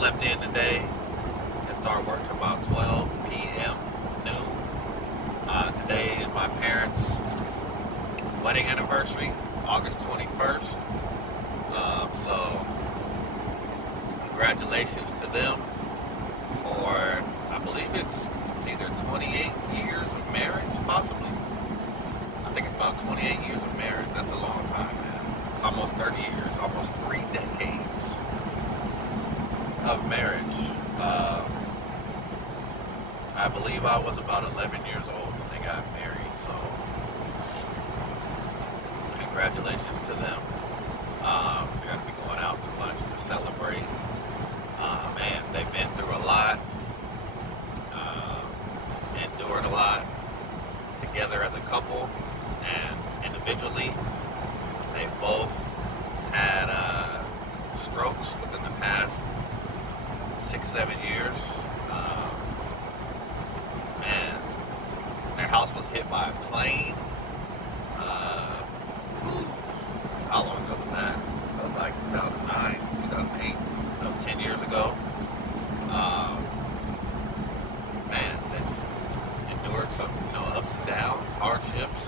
slept in today and start work till about 12 p.m. noon. Today is my parents' wedding anniversary, August 21st. So congratulations to them for, I believe it's either 28 years of marriage, possibly. I think it's about 28 years of marriage. That's a long time, man. It's almost 30 years, almost 3 decades of marriage. I believe I was about 11 years old when they got married, so congratulations to them. We're going to be going out to lunch to celebrate. Man, they've been through a lot, endured a lot together as a couple and individually. They've both had strokes within the past 6-7 years. Man, their house was hit by a plane. How long ago was that? That was like 2009, 2008, so 10 years ago. Man, they just endured some, ups and downs, hardships.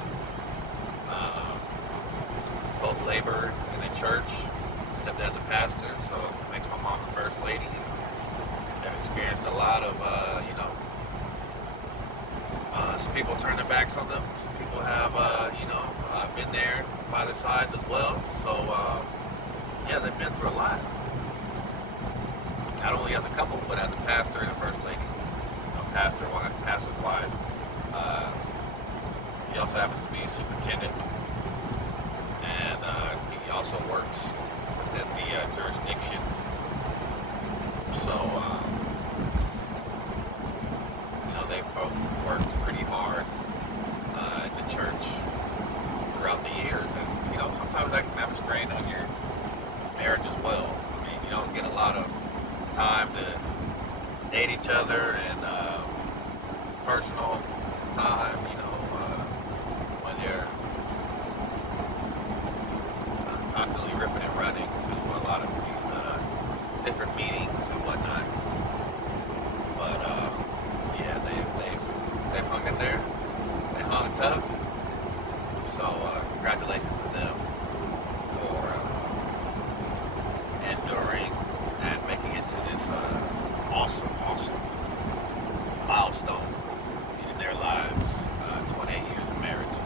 Both labor in the church, stepdad's a pastor, so it makes my mom the first lady. They've experienced a lot of, some people turn their backs on them. Some people have, been there by their sides as well. So, yeah, they've been through a lot. Not only as a couple, but as a pastor and a first lady. Pastor's wife. He also happens to be a superintendent. And he also works within the jurisdiction. So, they've both worked pretty hard in the church throughout the years. And, sometimes that can have a strain on your marriage as well. I mean, you don't get a lot of time to date each other and personal time, when you're constantly ripping and running to a lot of these different meetings and whatnot. But yeah, they've hung in there. They hung tough. So congratulations to them for enduring and making it to this awesome milestone in their lives. 28 years of marriage.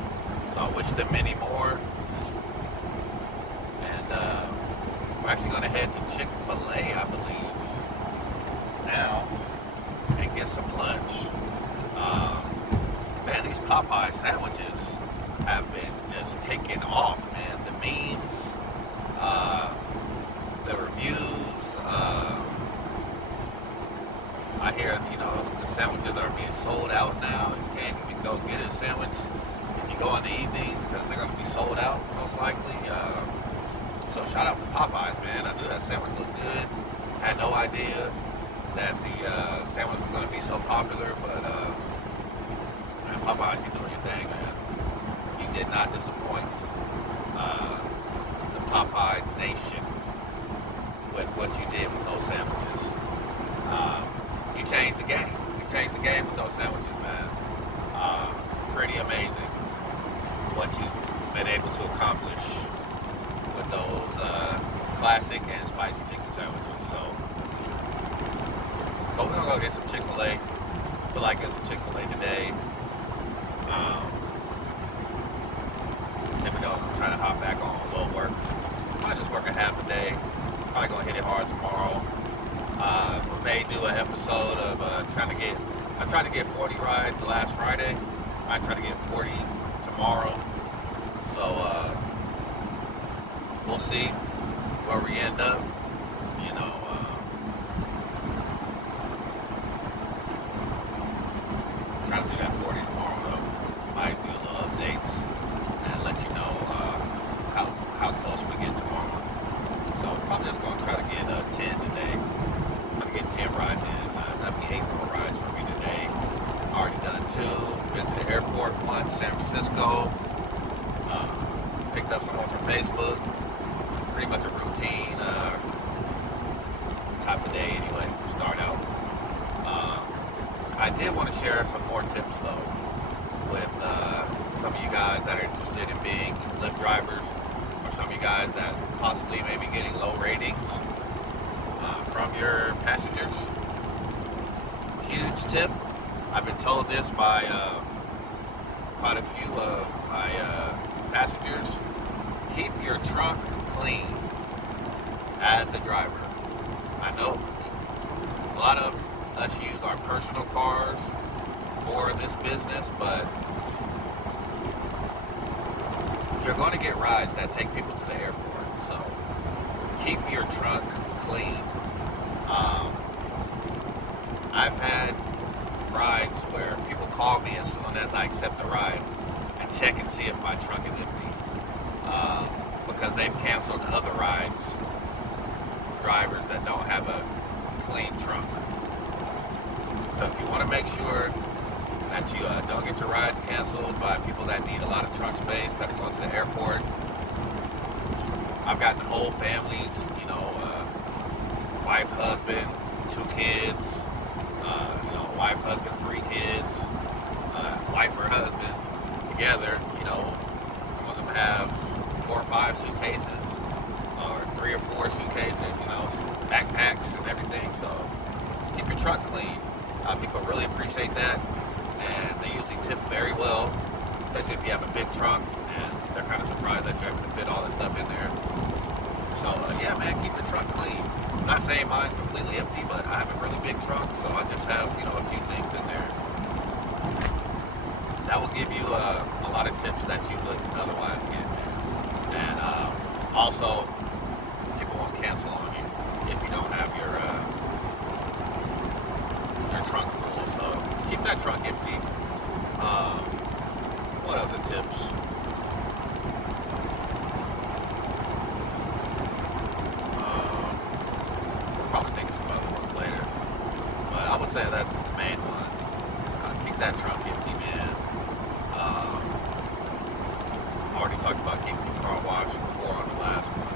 So I wish them many more. And we're actually going to head to Chick-fil-A, I believe, now, and get some lunch. Man, these Popeye sandwiches have been just taking off, man. The memes, the reviews. I hear, the sandwiches are being sold out now. You can't even go get a sandwich if you go in the evenings because they're going to be sold out, most likely. So shout out to Popeyes, man. I knew that sandwich looked good. Had no idea that the sandwich was going to be so popular, but man, Popeyes, you doing your thing, man. You did not disappoint the Popeyes nation with what you did with those sandwiches. You changed the game. You changed the game with those sandwiches, man. It's pretty amazing what you've been able to accomplish with those classic and spicy chicken sandwiches. So, but we're gonna go get some Chick-fil-A. Feel like getting some Chick-fil-A today. Then we go. I'm trying to hop back on a little work. Might just work a half a day. Probably gonna hit it hard tomorrow. We may do an episode of I tried to get 40 rides last Friday. I try to get 40 tomorrow. So we'll see where we end up. Trying to do that 40 tomorrow though. Might do a little updates and let you know how close we get tomorrow. So I'm probably just gonna try to get 10 today. Try to get 10 rides in. That'd be 8 more rides for me today. Already done 2. Been to the airport once, San Francisco. Picked up someone from Facebook. It's pretty much a routine type of day anyway to start out. I did want to share some more tips though with some of you guys that are interested in being Lyft drivers, or some of you guys that possibly may be getting low ratings from your passengers. Huge tip. I've been told this by quite a few of my passengers. Keep your trunk clean as a driver. I know a lot of us use our personal cars for this business, but you're going to get rides that take people to the airport, so keep your trunk clean. I've had rides where people call me as soon as I accept the ride and check and see if my trunk is empty, because they've canceled other rides, drivers that don't have a clean trunk. So if you want to make sure that you don't get your rides canceled by people that need a lot of trunk space that are going to the airport. I've gotten whole families, wife, husband, 2 kids, wife, husband, 3 kids, wife or husband together, some of them have 4 or 5 suitcases, or 3 or 4 suitcases, backpacks and everything, so keep your truck clean. People really appreciate that, and they usually tip very well, especially if you have a big trunk, and they're kind of surprised that you're able to fit all this stuff in there. So, yeah, man, keep your trunk clean. I'm not saying mine's completely empty, but I have a really big trunk, so I just have, a few things in there. That will give you a lot of tips that you wouldn't otherwise get. And also, people won't cancel on you if you don't have your trunk full, so keep that trunk empty. What other tips? I'll probably think of some other ones later, but I would say that's the main one. Keep that trunk empty, man. I already talked about keeping your car washed before on the last one.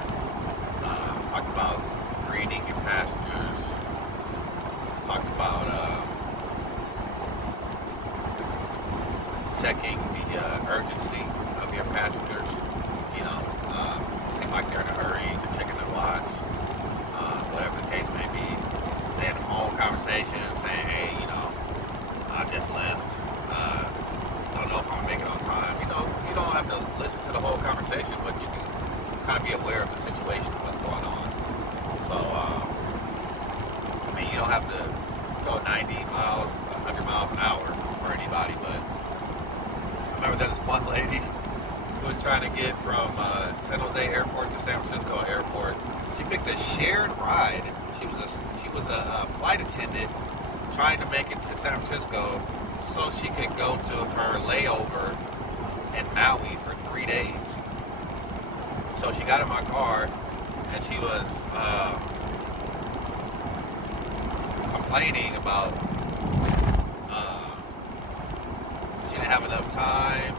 Talked about greeting your passengers. Talked about checking the urgency of your passengers. Seem like they're in a hurry, they're checking their watch, whatever the case may be. They had a phone conversation saying, hey, I just left. Don't know if I'm gonna make it on time. You don't have to listen to the whole conversation, but you can kind of be aware of the situation and what's going on. So, you don't have to go 90 miles, 100 miles an hour for anybody, but I remember there was one lady who was trying to get from San Jose Airport to San Francisco Airport. She picked a shared ride. She was a flight attendant trying to make it to San Francisco so she could go to her layover in Maui for 3 days. So she got in my car and she was complaining about she didn't have enough time,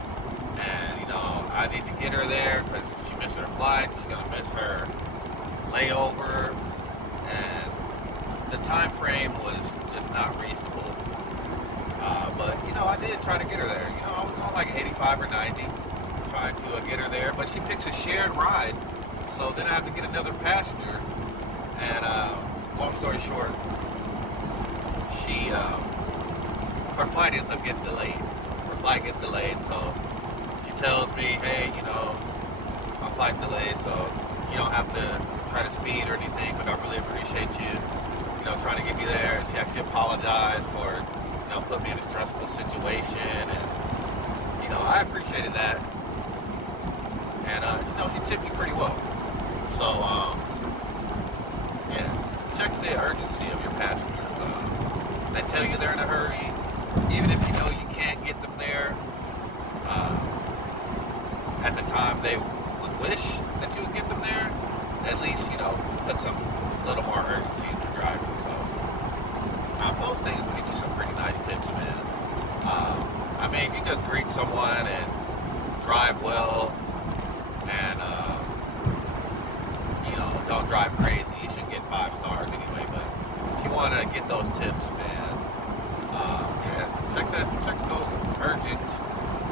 and I need to get her there because if she missed her flight, she's gonna miss her layover, and the time frame was just not reasonable. But I did try to get her there. I was going like 85 or 90, trying to get her there, but she picks a shared ride, so then I have to get another passenger. And long story short, her flight ends up getting delayed. Her flight gets delayed, so she tells me, hey, my flight's delayed, so you don't have to try to speed or anything, but I really appreciate you, trying to get me there. She actually apologized for, putting me in a stressful situation, and, I appreciated that. And, she tipped me pretty well. So, yeah, check the urgency of your passengers. They tell you they're in a hurry, even if you know you can't get them there at the time they would wish that you would get them there. At least, put some little more urgency in the driver. So, those things would give you some pretty nice tips, man. If you just greet someone and drive well and, don't drive crazy, you should get 5 stars anyway, but want to get those tips, man. Check those urgent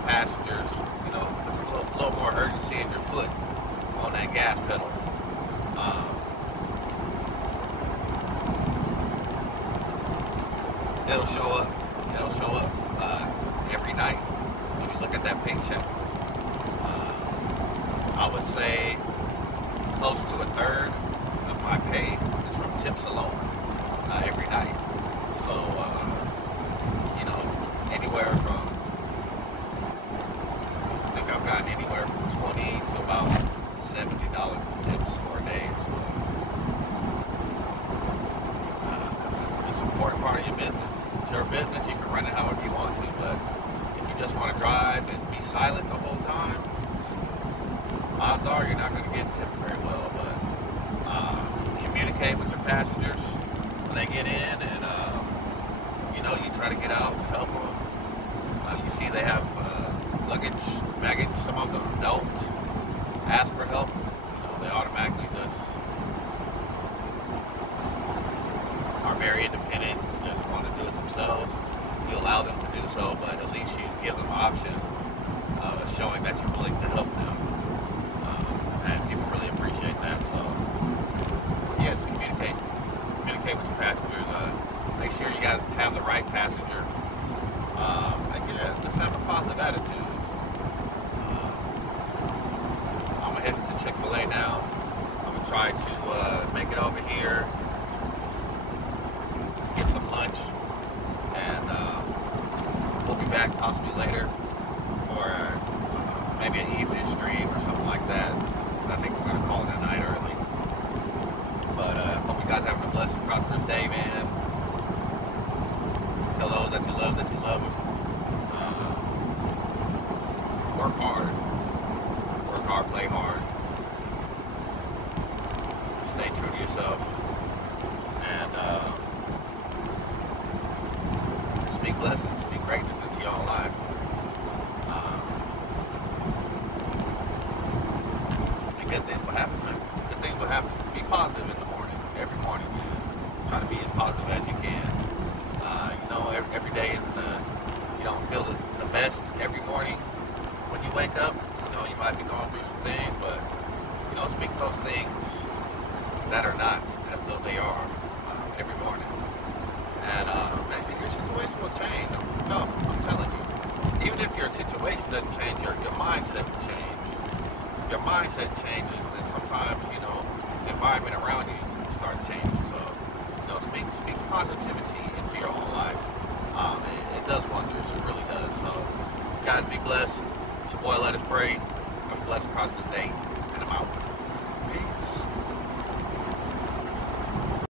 passengers. You know, put a little more urgency in your foot on that gas pedal. It'll show up. It'll show up every night when you look at that paycheck. I would say close to a third of my pay is from tips alone every night. So, you know, anywhere from, I think I've gotten anywhere from $20 to about $70 in tips for a day. So, it's an important part of your business. It's your business. You can run it however you want to, but if you just want to drive and be silent the whole time, odds are you're not going to get tipped very well. But communicate with your passengers when they get in, and you know, you try to get out and help them. You see they have luggage, baggage. Some of them don't ask for help. You know, they automatically just are very independent, just want to do it themselves. You allow them to do so, but at least you give them an option of showing that you're willing to help them. And people really appreciate that. So, yeah, just communicate. Communicate with your passengers. Make sure you guys have the right passenger. Again, just have a positive attitude. I'm going to head to Chick-fil-A now. I'm going to try to make it over here, get some lunch, and we'll be back possibly later for maybe an evening stream or something like that. I think we're going to call it a night early. But hope you guys having a blessed and prosperous day, man. Tell those that you love them. Work hard. Work hard, play hard. Stay true to yourself. And speak blessings, speak greatness into your own life. Good things will happen, man. Good things will happen. Be positive in the morning, every morning, man. Try to be as positive as you can. You know, every day is you don't feel the best every morning when you wake up. You know, you might be going through some things, but, you know, speak those things that are not as though they are every morning. And man, your situation will change. I'm telling you. Even if your situation doesn't change, your mindset will change. Your mindset changes, then sometimes, you know, the environment around you starts changing. So, you know, speak positivity into your own life. It does wonders. It really does. So, you guys be blessed. It's your boy, Let Us Pray. Have a blessed, prosperous day, and I'm out. Peace.